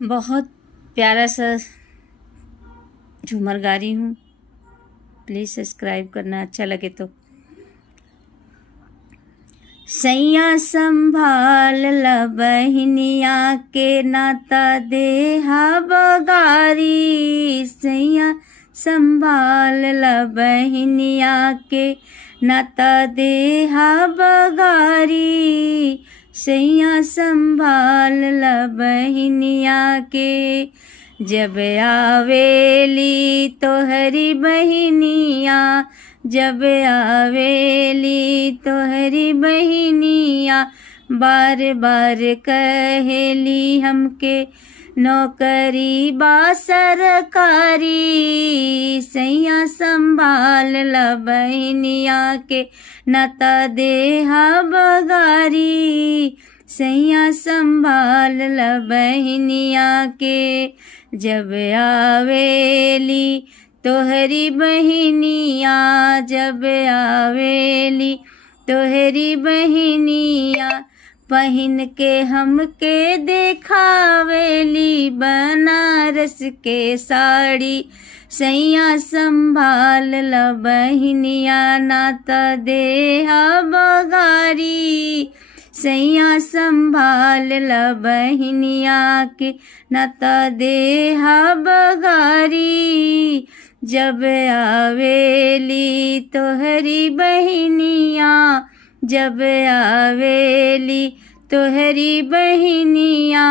बहुत प्यारा सा झूमर गा रही हूँ, प्लीज़ सब्सक्राइब करना अच्छा लगे तो। सैया संभाल ल बहिनिया के नाता देहा बगारी, सैया संभाल ल बहिनिया के नाता देहा बगारी, सैया संभाल ल बहिनिया के। जब आवेली तोहरी बहिनिया, जब आवेली तोहरी बहिनिया, बार बार कहेली हमके नौकरी बा सरकारी, सैया संभाल ल बहिनिया के नाता देहा बगारी, सैया संभाल ल बहिनिया के। जब आवेली तोहरी बहिनिया, जब आवेली तोहरी बहिनिया, पहिन के हमके देखावेली बनारस के साड़ी, सैया संभाल ल बहिनिया नाता देहा बगारी, सैया संभाल ल बहिनिया के नाता देहा बगारी। जब आवेली तोहरी बहिनिया, जब आवेली तोहरी बहिनिया,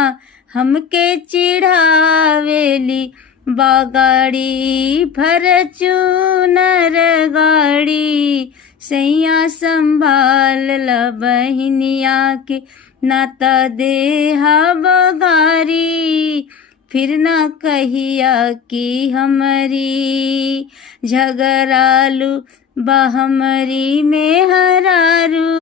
हमके चिढ़ावेली बागाड़ी फॉर्च्यूनर गाड़ी, सैया संभाल ल बहिनिया के नाता देहा बगारी। फिर ना कहिया कि हमरी झगड़ालू बा हमरी में हरारू।